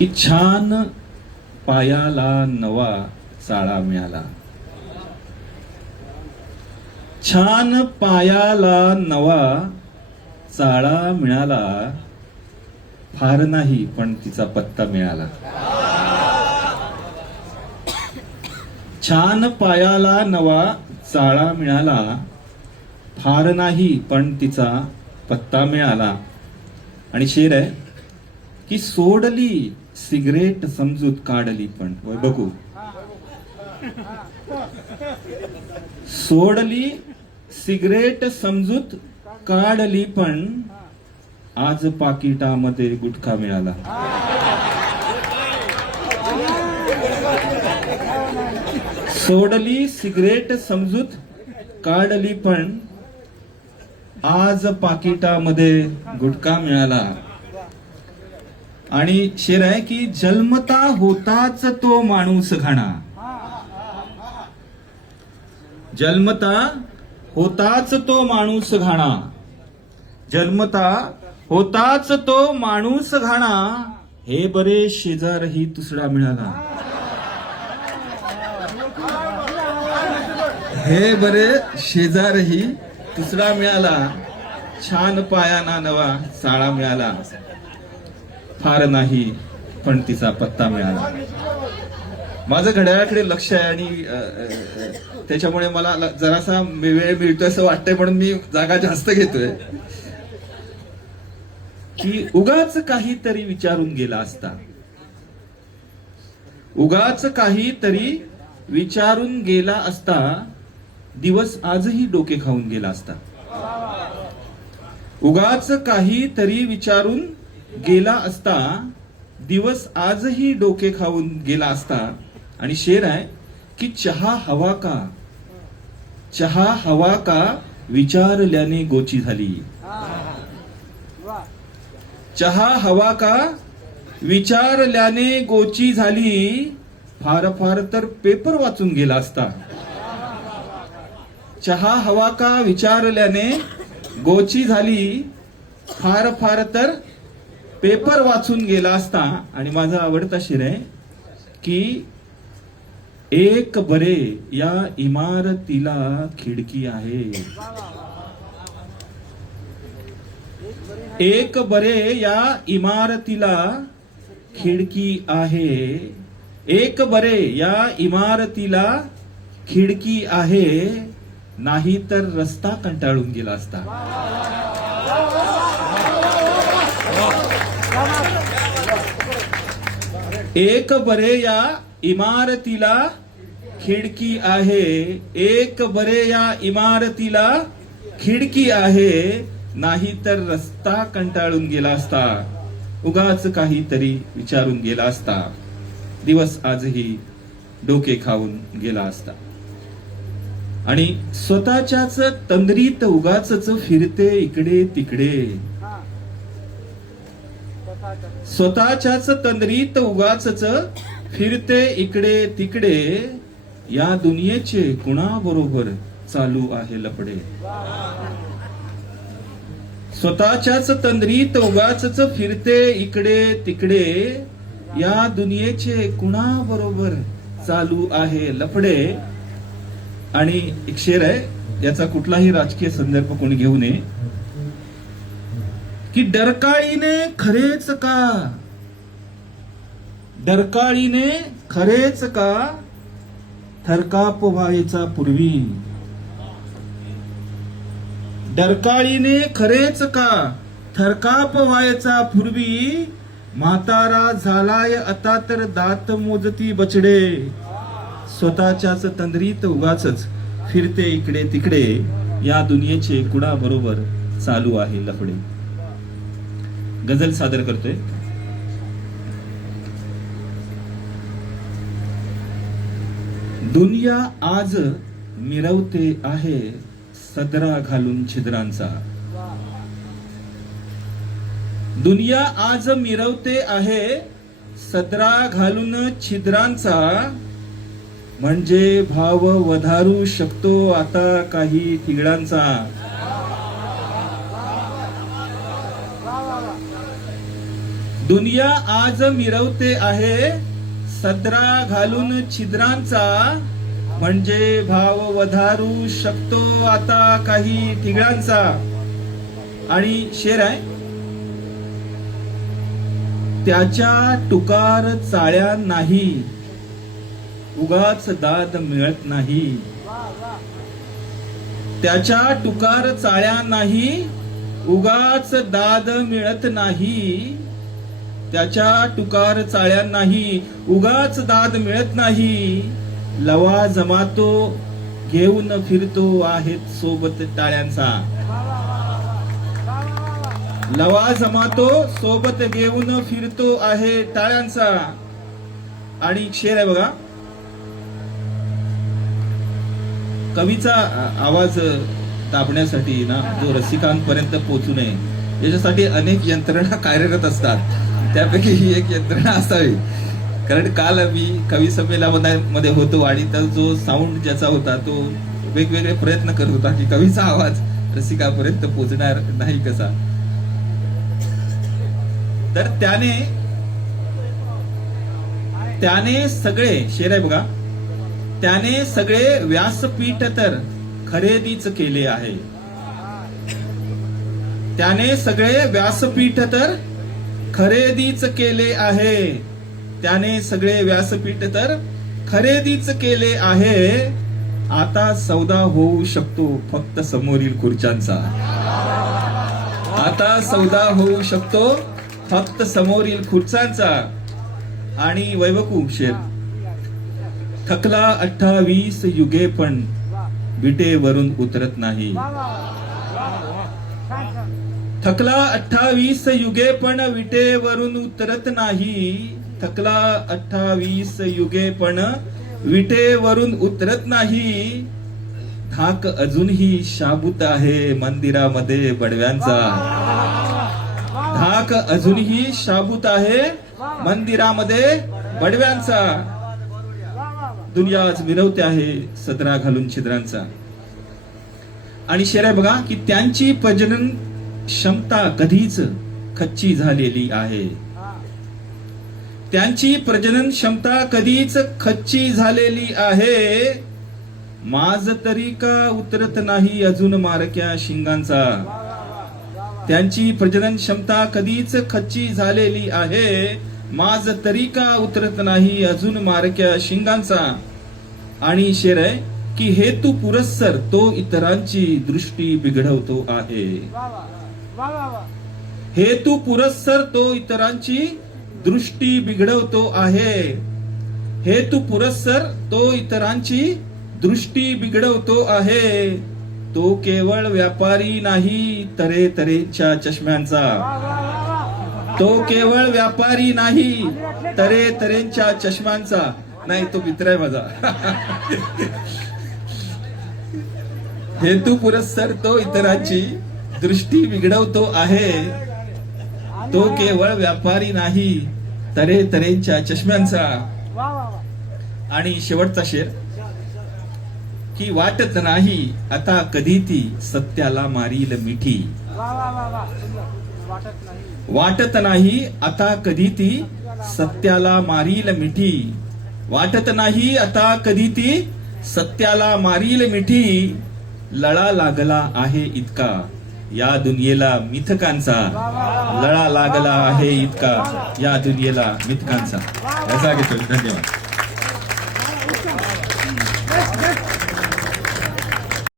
की छान पायाला नवा चाळा मिळाला. छान पायाला नवा चाळा मिळाला, फार नाही पण तिचा पत्ता मिळाला. छान पायाला नवा चाळा मिळाला, फार नाही पण तिचा पत्ता मिळाला. आणि शेर आहे की सोडली सिगरेट समजूत काढली पण. बघू, सोडली सिगरेट समजूत काढली पण आज पाकिटामध्ये गुटखा मिळाला. सोडली सिगरेट समजूत काढली पण आज पाकिटामध्ये गुटखा मिळाला. आणि शेर आहे की जन्मता होताच तो माणूस घाणा. जन्मता होताच तो माणूस घाणा. जन्मता होताच तो माणूस घाणा, हे बरे शेजारही तुसडा मिळाला. हे बरे शेजारही तुसडा मिळाला, छान पायाना नवा चाळा मिळाला, फार नाही पण तिचा पत्ता मिळाला. माझं घड्याळाकडे लक्ष आहे आणि त्याच्यामुळे मला जरासा वेळ मिळतोय असं वाटतंय, म्हणून मी जागा जास्त घेतोय. की उगाच काहीतरी विचारून गेला असता. उगाच काहीतरी विचारून गेला असता, दिवस आजही डोके खाऊन गेला असता. उगाच काहीतरी विचारून गेला असता, दिवस आजही डोके खाऊन गेला असता. आणि शेर आहे की चहा हवा का, चहा हवा का विचारल्याने गोची झाली. चहा हवा का विचारल्याने गोची झाली, फार फार तर पेपर वाचून गेला असता. चहा हवा का विचारल्याने गोची झाली, फार फार तर पेपर वाचून गेला असता. आणि माझा आवडता शेर आहे की एक बरे या इमारतीला खिडकी आहे. एक बरे या इमारतीला खिडकी आहे. एक बरे या इमारतीला खिडकी आहे, नाही तर रस्ता कंटाळून गेला असता. एक बरे या इमारतीला खिडकी आहे. एक बरे या इमारतीला खिडकी आहे, नाही तर रस्ता कंटाळून गेला असता. उगाच काहीतरी विचारून गेला असता, दिवस आजही डोके खाऊन गेला असता. आणि स्वतःच्याच तंद्रीत उगाचच फिरते इकडे तिकडे. स्वतःच्याच तंद्रीत उगाचच फिरते इकडे तिकडे, या दुनियेचे कुणाबरोबर चालू आहे लफडे. स्वतःच्याच तंद्रीत उगाचच फिरते इकडे तिकडे, या दुनियेचे कुणाबरोबर चालू आहे लफडे. आणि एक शेर आहे, याचा कुठलाही राजकीय संदर्भ कोणी घेऊ नये. की डरकाळीने खरेच का, डरकाळीने खरेच का थरकाप व्हायचा पूर्वी. डरकाळीने खरेच का थरकाप व्हायचा पूर्वी, म्हातारा झालाय आता तर दात मोजती बचडे. स्वतःच्याच तंद्रीत उगाचच फिरते इकडे तिकडे, या दुनियेचे कुणाबरोबर चालू आहे लफडे. गझल सादर करतोय. दुनिया आज मिरवते आहे सदरा घालून छिद्रांचा. दुनिया आज मिरवते आहे सदरा घालून छिद्रांचा, म्हणजे भाव वधारू शकतो आता काही तिघडांचा. दुनिया आज मिरवते आहे सदरा घालून छिद्रांचा, म्हणजे भाव वधारू शकतो आता काही ठिगळांचा. आणि शेर आहे, त्याच्या टुकार चाळ्या नाही, उगाच दाद मिळत नाही. त्याच्या टुकार चाळ्या नाही, उगाच दाद मिळत नाही. त्याच्या टुकार चाळ्या नाही, उगाच दाद मिळत नाही. लवा जमातो घेऊन फिरतो आहेत सोबत टाळ्यांचा. लवा जमातो सोबत घेऊन फिरतो आहे टाळ्यांचा. आणि शेर आहे बघा, कवीचा आवाज दाबण्यासाठी ना, जो रसिकांपर्यंत पोहोचू नये याच्यासाठी अनेक यंत्रणा कार्यरत असतात. त्यापैकी ही एक यंत्रणा असावी. कारण काल मी कवी संमेलनामध्ये होतो आणि तर जो साऊंड ज्याचा होता तो वेगवेगळे प्रयत्न करत होता की कवीचा आवाज रसिकापर्यंत पोहोचणार नाही कसा. तर त्याने सगळे, शेर आहे बघा, त्याने सगळे व्यासपीठ तर खरेदीच केले आहे. त्याने सगळे व्यासपीठ तर खरेदीच केले आहे. त्याने सगळे व्यासपीठ तर खरेदीच केले आहे. आता सौदा होऊ शकतो फक्त समोरील खुर्च्यांचा. आता सौदा होऊ शकतो फक्त समोरील खुर्च्यांचा. आणि वैवकू शेर, थकला 28 युगे पण विटेवरून उतरत नाही. थकला 28 युगे पण विटेवरून उतरत नाही. थकला 28 युगे पण विटेवरून उतरत नाही. धाक अजूनही शाबूत आहे मंदिरामध्ये बडव्यांचा. धाक अजूनही शाबूत आहे मंदिरामध्ये बडव्यांचा. दुनिया आज मिरवते आहे सदरा घालून छिद्रांचा. आणि शेर आहे बघा की त्यांची प्रजनन क्षमता कधीच खच्ची झालेली आहे. त्यांची प्रजनन क्षमता कधीच खच्ची झालेली आहे. माज तरी का उतरत नाही अजून मारक्या शिंगांचा. त्यांची प्रजनन क्षमता कधीच खच्ची झालेली आहे. माज तरी का उतरत नाही अजून मारक्या शिंगांचा. आणि शेर आहे की हेतू पुरस्सर तो इतरांची दृष्टी बिघडवतो आहे. हेतू पुरस्सर तो इतरांची दृष्टी बिघडवतो आहे. हेतू पुरस्सर तो इतरांची दृष्टी बिघडवतो आहे. तो केवळ व्यापारी नाही तऱ्हेतऱ्हेच्या चष्म्यांचा. तो केवळ व्यापारी नाही तऱ्हेतऱ्हेच्या चष्म्यांचा. नाही, तो मित्र आहे माझा. हेतू पुरस्सर तो इतरांची दृष्टी बिघडवतो आहे. तो केवळ व्यापारी नाही तऱ्हेतऱ्हेच्या चष्म्यांचा. आणि शेवटचा शेर की वाटत नाही आता कधी ती सत्याला मारील मिठी. वाटत नाही आता कधी ती सत्याला मारील मिठी. वाटत नाही आता कधी ती सत्याला मारील मिठी. लळा लागला आहे इतका या दुनियेला मिथकांचा. लळा लागला आहे इतका या दुनियेला मिथकांचा. याचा घेतो. धन्यवाद.